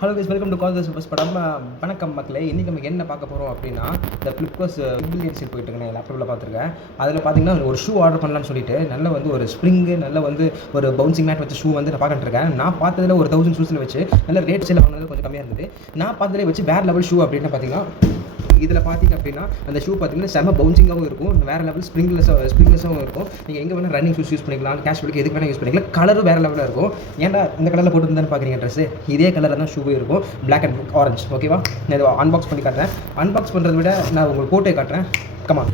Hello guys, welcome to call the supers படம். வணக்கம் மக்களே. இன்றைக்கி நமக்கு என்ன பார்க்க போகிறோம் அப்படின்னா, இந்த ஃப்ளிப்கார்ட்ஸ் பில்லியன் சேல் போயிட்டு இருக்கேன், லேப்டாப்பில் பார்த்துருக்கேன். அதில் பார்த்தீங்கன்னா ஒரு ஷூ ஆர்டர் பண்ணலான்னு சொல்லிட்டு நல்ல வந்து ஒரு ஸ்ப்ரிங்கு, நல்ல வந்து ஒரு பவுன்சிங் மேட் வச்ச ஷூ வந்து நான் பார்த்துட்டு இருக்கேன். நான் பார்த்ததில் ஒரு 1000 ஷூஸில் வச்சு நல்ல ரேட் சேல் வாங்கினது கொஞ்சம் கம்மியாக இருந்தது. நான் பார்த்ததிலே வச்சு வேறு லெவல் ஷூ அப்படின்னு பார்த்தீங்கன்னா, இதில் பார்த்தீங்க அப்படின்னா அந்த ஷூ பார்த்தீங்கன்னா செம்ம பவுன்சிங்காகவும் இருக்கும், வேறு லெவல் ஸ்ப்ரிங்லெஸ்ஸாகவும் இருக்கும். நீங்கள் எங்கே வேணால் ரன்னிங் ஷூஸ் யூஸ் பண்ணிக்கலாம், கேஷுவலுக்கு எதுக்கு வேணால் யூஸ் பண்ணிக்கலாம். கலரும் வேறு லெவலில் இருக்கும். ஏன்டா இந்த கலரில் போட்டுருந்தான்னு பார்க்குறீங்க ட்ரெஸ்ஸு, இதே கலரில் தான் ஷூ இருக்கும், பிளாக் அண்ட் ஆரஞ்சு. ஓகேவா, நான் இதை அன்பாக்ஸ் பண்ணி காட்டுறேன். அன்பாக்ஸ் பண்ணுறதை விட நான் உங்களுக்கு போட்டே காட்டுறேன். கமா